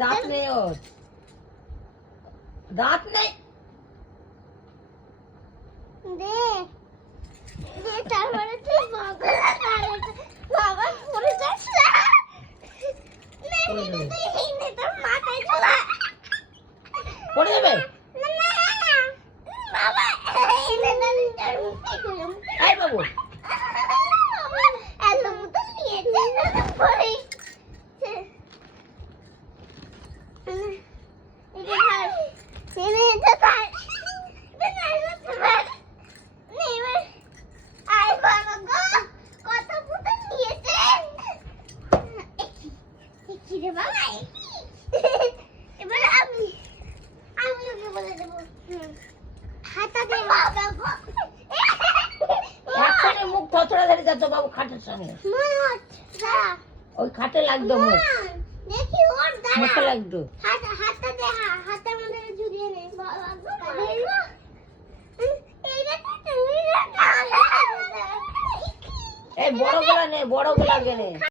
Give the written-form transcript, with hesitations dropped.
দাঁত নেই ওর, দাঁত নেই। তারপরে তুই বাবা পড়ে যাস না, তোর মাথায় চলা পড়ে যাবে। বাবা এই বাবু এত মতো নিয়েছে পরে এবার আমি ওকে বলে দেবো হাতা দে একখানে মুখ থতড়া ধরে যাচ্ছ বাবু খাটের সঙ্গে। ওই খাটে লাগতো মুখ, দেখি ওর মুখে লাগতো। হাতটা দে, হাতের মধ্যে ঝুলিয়ে নে এই বড় গোলা নে, বড় গোলা গেলে